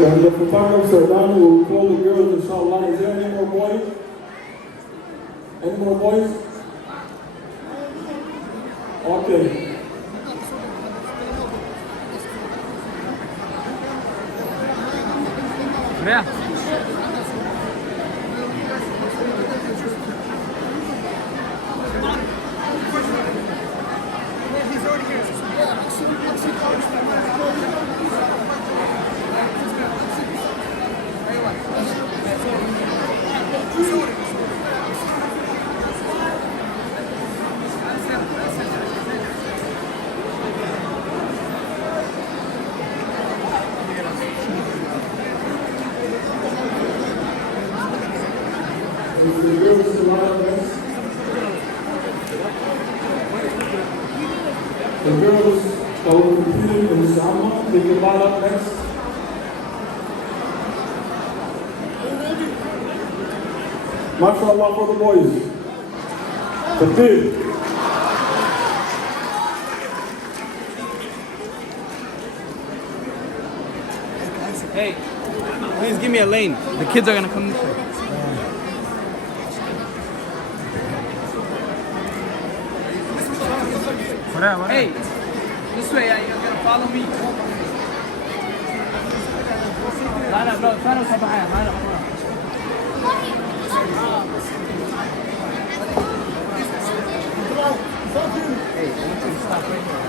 And the photographers are done. We'll call the girls, inshallah. Is there any more boys? Any more boys? Okay. Yeah. The girls that were competing in the Sama, they can line up next. MashaAllah for the boys. The big. Hey, please give me a lane. The kids are gonna come this way. Hey, this way, you're gonna follow me. لا لا bro, تعالوا معايا. Hey, I want you to stop right here.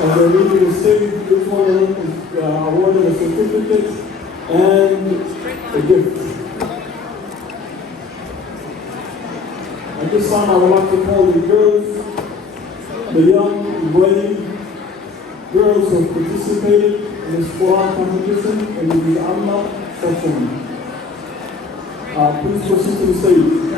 And they're leaving the city. Each one of them is awarded a certificate and a gift. At this time, I would like to call the girls, the young, brave girls who have participated in this Quran competition in the Amma section. Please proceed to the stage.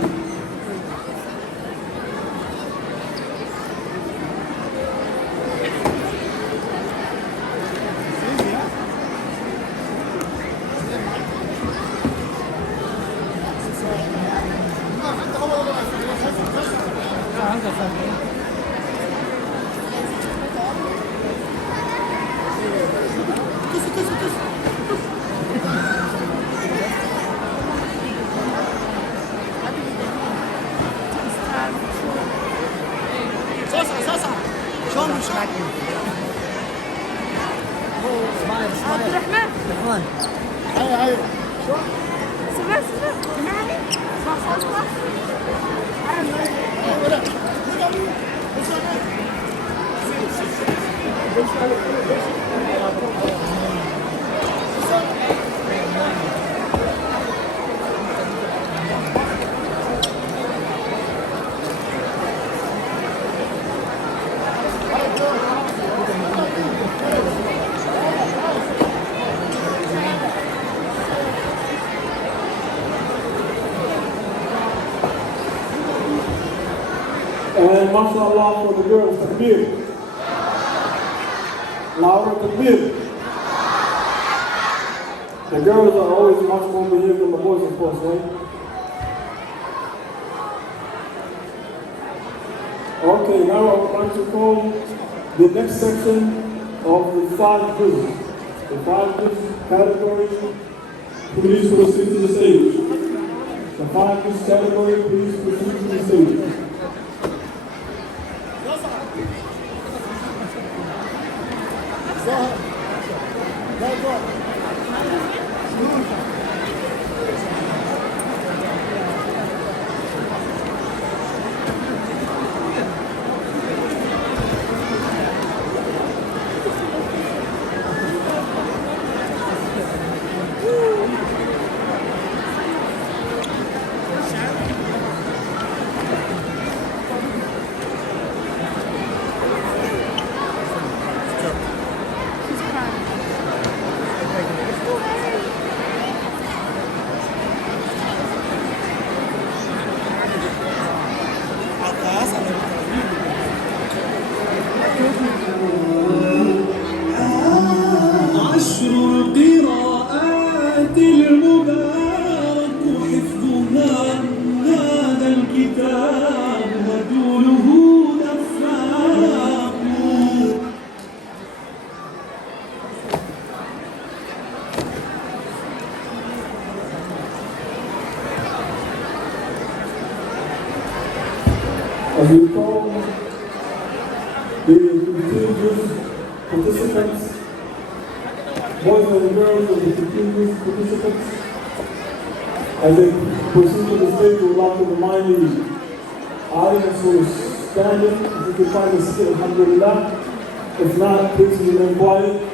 عبد الرحمن هاي سمع سمعني اسمع صوتك And mashallah for the girls, takbir. Louder, takbir. The girls are always much more behaved than the boys, of course, right? Okay, now I would like to call the next section of the 5 groups. The 5 groups category, please proceed to the stage. The 5 groups category, please proceed to the stage. youth participants, boys and girls of the 15 youth participants. As they proceed to the stage, we would like to remind the audience who is standing, if you can find a seat, alhamdulillah. If not, please remain quiet.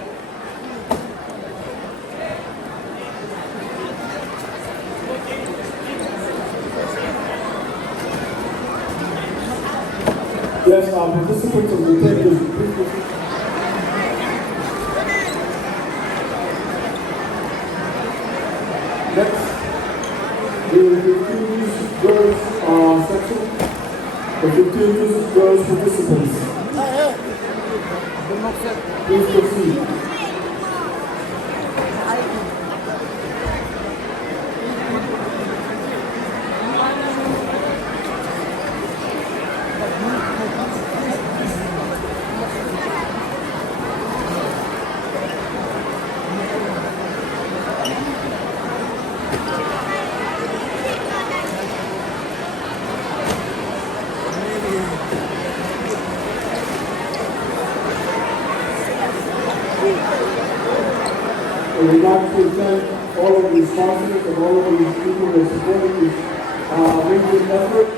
Yes, our participants of the table, please proceed. Next, the 15 youth girls section, the 15 youth girls participants. Please proceed. We would like to thank all of the sponsors and all of these people that supported this amazing effort.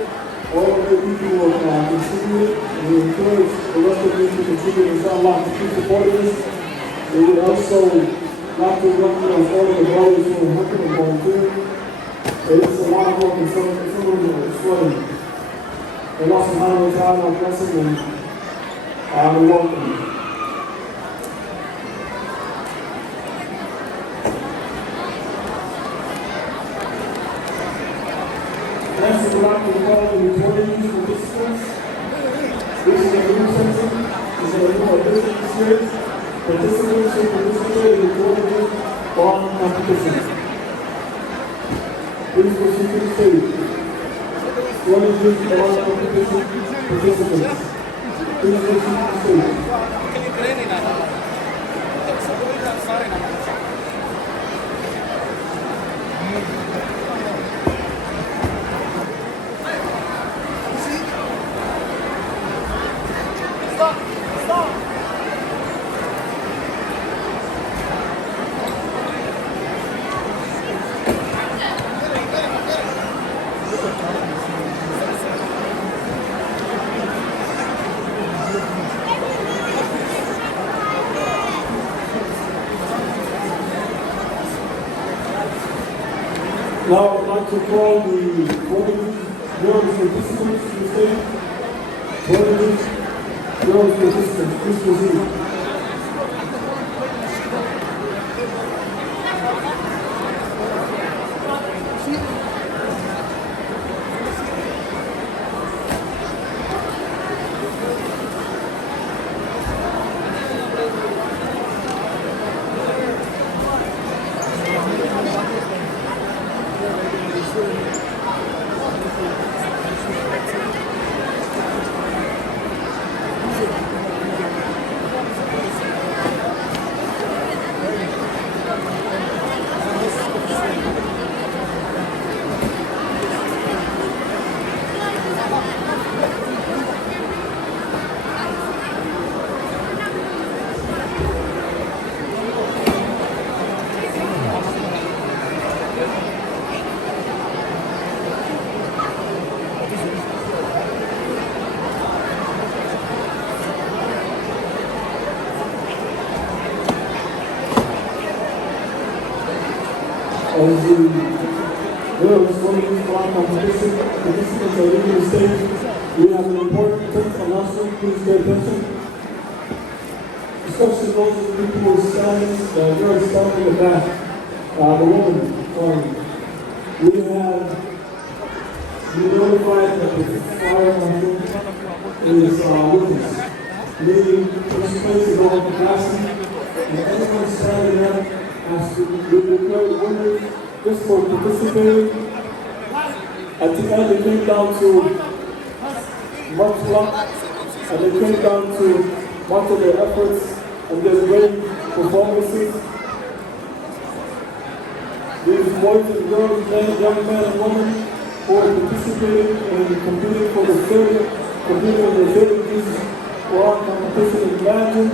All of the people who have contributed, and we encourage the rest of you to contribute, inshallah, to keep supporting us. We would also like to recognize all of the brothers who are working and volunteering. It's a lot of work and some of them are sweating. Allah subhanahu wa ta'ala bless them and welcome. Next, we would like to call the recording youth participants. This is a new section. This is a new audition series. Participants who participate in the recording youth bond competition. Please proceed to the stage. Recording youth bond competition participants. Please proceed to the stage. Now I would like to call the girls participants to the stage. Girls participants, please proceed. As the girls going to the competition, participants are leaving the stage. We have an important announcement. Please pay attention. Especially those of the people who are standing, the girls standing in the back, the woman, sorry. We have been notified that the fire marshal is with us. Meaning, this place is all capacity, and anyone standing up has to be declared winners just for participating. At the end, it came down to much luck, and it came down to much of their efforts and their great performances. These boys and girls, men, young men and women who are participating and competing for the third, competing in the third Quran competition. Imagine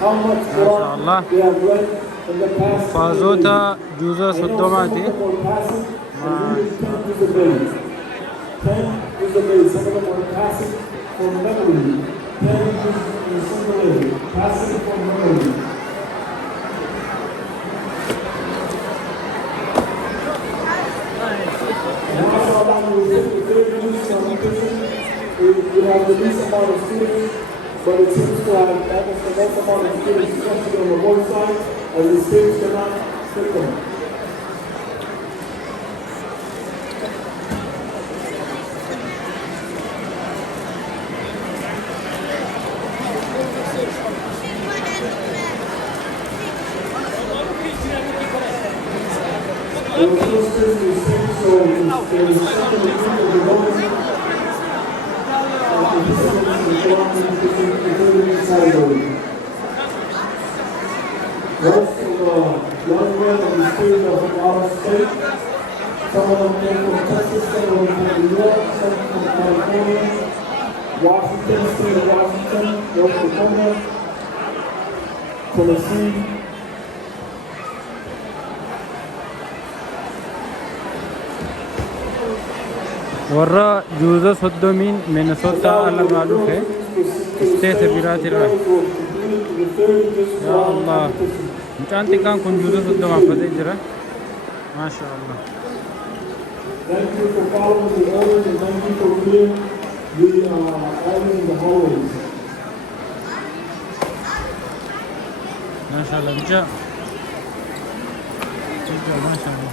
how much MashaAllah. Quran they have read in the past 10 Faazota days. juuza I know some of soddomaati. them were passing and reading 10 juz a day. 10 juz a day. Some of them were passing from memory. 10 juz in a single day. Passing from memory. We have the least amount of students, but it seems to have almost the most amount of students, especially on the board side, and the students cannot stick them. There was no space in the stage, so there was something to do with the moment. Most of the young men of the students are from out of state. Some of them came from Texas, some of them from New York, some from California, Washington, state of Washington, North Dakota, Tennessee. warra juuza soddomiin Minnesota alarraa dhufe isteeta biraatirra. Yaa Allah, mucaan xiqqaan kun juuza soddomaaf fatee jira. MashaAllah. Thank you for following the orders and thank you for clearing the items in the hallways. MashaAllah, mucaa. MashaAllah.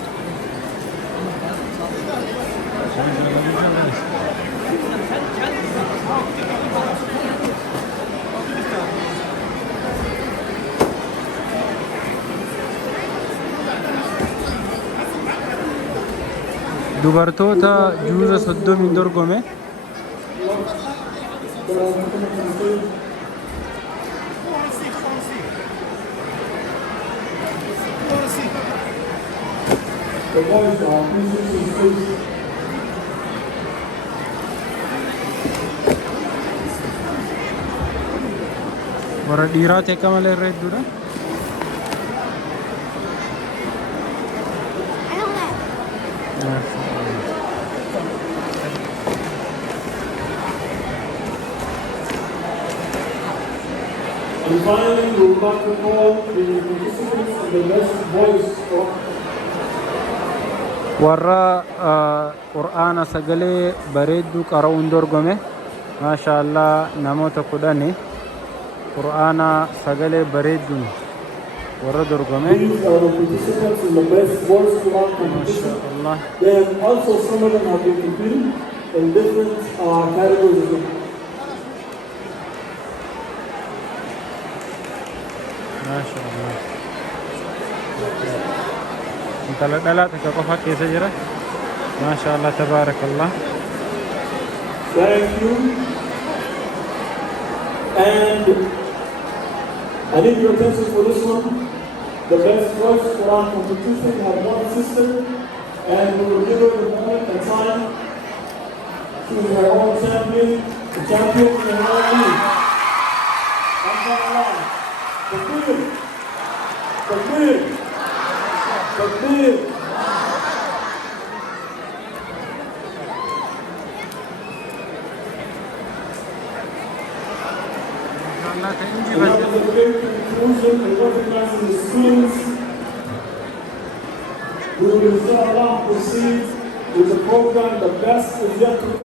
Dubartoota juuza soddomiin dorgome. The boys are please space. Warra dhiiraati akka malee irra hedduudha. And finally, we would like to call the participants of the best voice of warra qur'aana sagalee bareedduu qara'uun dorgome. MashaAllah, namoota 10 qur'aana sagalee bareedduun warra dorgome. these are the participants in the best voice Quran competition. MashaAllah. Then also some of them have been competing in different categories as well. MashaAllah. Intala dhalaa takka qofa keessa jira. MashaAllah, tabaarakallah. Thank you. And I need your attention for this one. The best voice Quran competition had one sister, and we will give her the moment and time. She was her own champion, the champion in her own league. MashaAllah. Takbir. Takbir. Takbir. MashaAllah, ka And injifate. that was a great conclusion in recognizing the students. We will inshallah proceed with the program. The best is yet to